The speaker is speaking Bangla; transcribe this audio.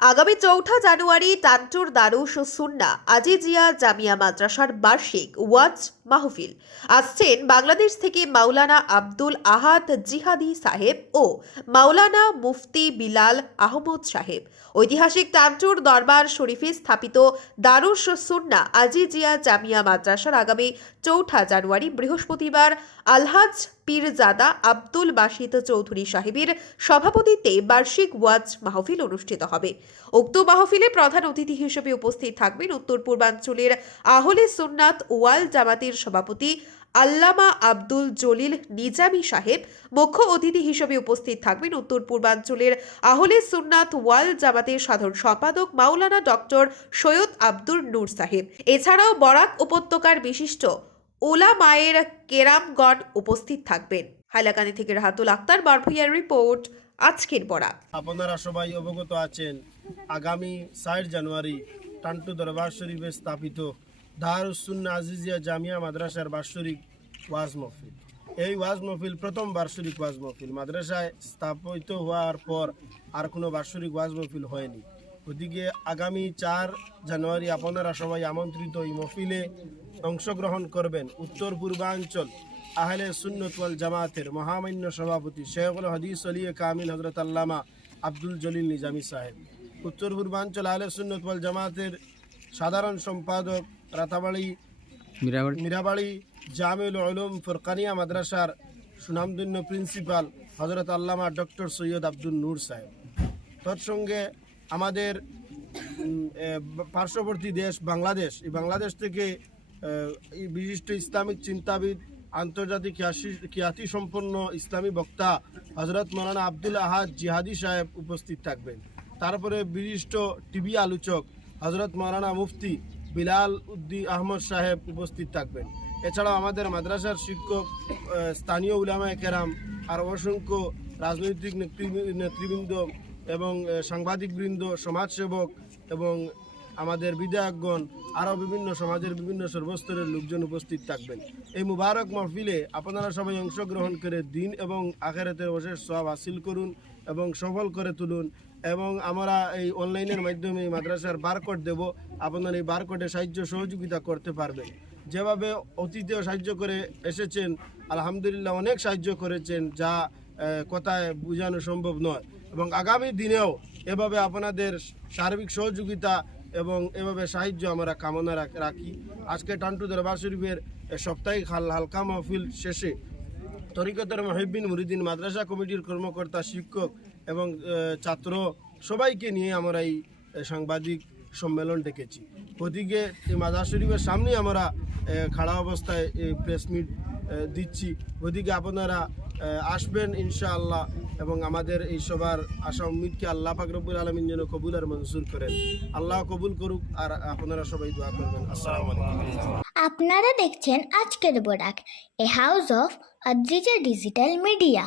আগামী চৌঠা জানুয়ারি টান্টুর দারুস ও সুন্না আজিজিয়া জামিয়া মাদ্রাসার বার্ষিক ওয়াজ মাহফিল। আসছেন বাংলাদেশ থেকে মাওলানা আব্দুল আহাদ জিহাদি সাহেব ও মাওলানা মুফতি বিলাল আহমদ সাহেব। ঐতিহাসিক টান্টুর দরবার শরীফে স্থাপিত দারুস সুন্না আজিজিয়া জামিয়া মাদ্রাসার আগামী চৌঠা জানুয়ারি বৃহস্পতিবার আলহাজ পীরজাদা আব্দুল বাসিত চৌধুরী সাহেবের সভাপতিত্বে বার্ষিক ওয়াজ মাহফিল অনুষ্ঠিত হবে। উক্ত মাহফিলে প্রধান অতিথি হিসেবে উপস্থিত থাকবেন উত্তর পূর্বাঞ্চলের আহলে সুন্নাত ওয়াল জামাতের সভাপতি আল্লামা আব্দুল জলিল নিজামী সাহেব মুখ্য অতিথি হিসেবে উপস্থিত থাকবেন উত্তর পূর্বাঞ্চলের আহলে সুন্নাত ওয়াল জামাতের সাধারণ সম্পাদক মাওলানা ডক্টর সৈয়দ আব্দুল নূর সাহেব। এছাড়াও বরাক উপত্যকার বিশিষ্ট ওলা মায়ের কেরামগণ উপস্থিত থাকবেন। হাইলাকান্দি থেকে রাহাতুল আক্তার বারভুইয়ার রিপোর্ট, আজকের বরাক আপনারা সবাই অবগত আছেন, আগামী ষাট জানুয়ারি টান্টু দরবার শরীফে স্থাপিত দারুসুন্না আজিজিয়া জামিয়া মাদ্রাসার বাৎসরিক ওয়াজ মহফিল। এই ওয়াজ মহফিল প্রথম বার্ষরিক ওয়াজ মহফিল। মাদ্রাসায় স্থাপিত হওয়ার পর আর কোনো বার্ষিক ওয়াজ মহফিল হয়নি। ওদিকে আগামী চার জানুয়ারি আপনারা সবাই আমন্ত্রিত এই মহফিলে অংশগ্রহণ করবেন। উত্তর পূর্বাঞ্চল আহলে সুন্নত ওয়াল জামাতের মহামান্য সভাপতি শেখুল হাদিস আলী কামিল হজরত আল্লামা আব্দুল জলিল নিজামী সাহেব। উত্তর পূর্বাঞ্চল আহলে সুন্নত ওয়াল জামাতের সাধারণ সম্পাদক রাতাবাড়ি মীরাবাড়ি। জামিউল উলুম ফুরকানিয়া মাদ্রাসার সুনামধন্য প্রিন্সিপাল হজরত আল্লামা ডক্টর সৈয়দ আব্দুল নূর সাহেব। তৎসঙ্গে আমাদের পার্শ্ববর্তী দেশ বাংলাদেশ। এই বাংলাদেশ থেকে এই বিশিষ্ট ইসলামিক চিন্তাবিদ আন্তর্জাতিক খ্যাসি- খ্যাতিসম্পন্ন ইসলামী বক্তা হজরত মৌলানা আব্দুল আহাদ জিহাদি সাহেব উপস্থিত থাকবেন। তারপরে বিশিষ্ট টিভি আলোচক হজরত মৌলানা মুফতি বিলাল উদ্দিন আহমদ সাহেব উপস্থিত থাকবেন। এছাড়াও আমাদের মাদ্রাসার শিক্ষক স্থানীয় উলামায় কেরাম, আর অসংখ্য রাজনৈতিক নেতৃবৃ- নেতৃবৃন্দ এবং সাংবাদিকবৃন্দ, সমাজসেবক এবং আমাদের বিধায়কগণ, আরও বিভিন্ন সমাজের বিভিন্ন সর্বস্তরের লোকজন উপস্থিত থাকবেন। এই মুবারক মাহফিলে আপনারা সবাই অংশগ্রহণ করে দিন এবং আখেরাতের অশেষ সব হাসিল করুন এবং সফল করে তুলুন। এবং আমরা এই অনলাইনের মাধ্যমে মাদ্রাসার বারকোড দেব। আপনারা এই বারকোডে সাহায্য সহযোগিতা করতে পারবেন। যেভাবে অতীতেও সাহায্য করে এসেছেন, আলহামদুলিল্লাহ অনেক সাহায্য করেছেন, যা কথায় বোঝানো সম্ভব নয়। এবং আগামী দিনেও এভাবে আপনাদের সার্বিক সহযোগিতা এবং এভাবে সাহায্য আমরা কামনা রাখি। আজকে টান্টু দরবার শরীফের সাপ্তাহিক হাল- হালকা মাহফিল শেষে তরিকতর মহিবিন মুরিদিন মাদ্রাসা কমিটির কর্মকর্তা, শিক্ষক এবং ছাত্র সবাইকে নিয়ে আমরা এই সাংবাদিক সম্মেলন ডেকেছি। ওদিকে এই মাদ্রাসা শরীফের সামনে আমরা খাড়া অবস্থায় প্রেস মিট দিচ্ছি। ওদিকে আপনারা আসবেন ইনশাআল্লাহ এবং আমাদের এই সবার আশা উম্মিদকে আল্লাহ ফাকরবুল আলমিন যেন কবুল আর মঞ্জুর করেন। আল্লাহ কবুল করুক আর আপনারা সবাই দোয়া করবেন। আসসালামু আলাইকুম। আপনারা দেখছেন আজকের Barak, a house of Adrija digital media.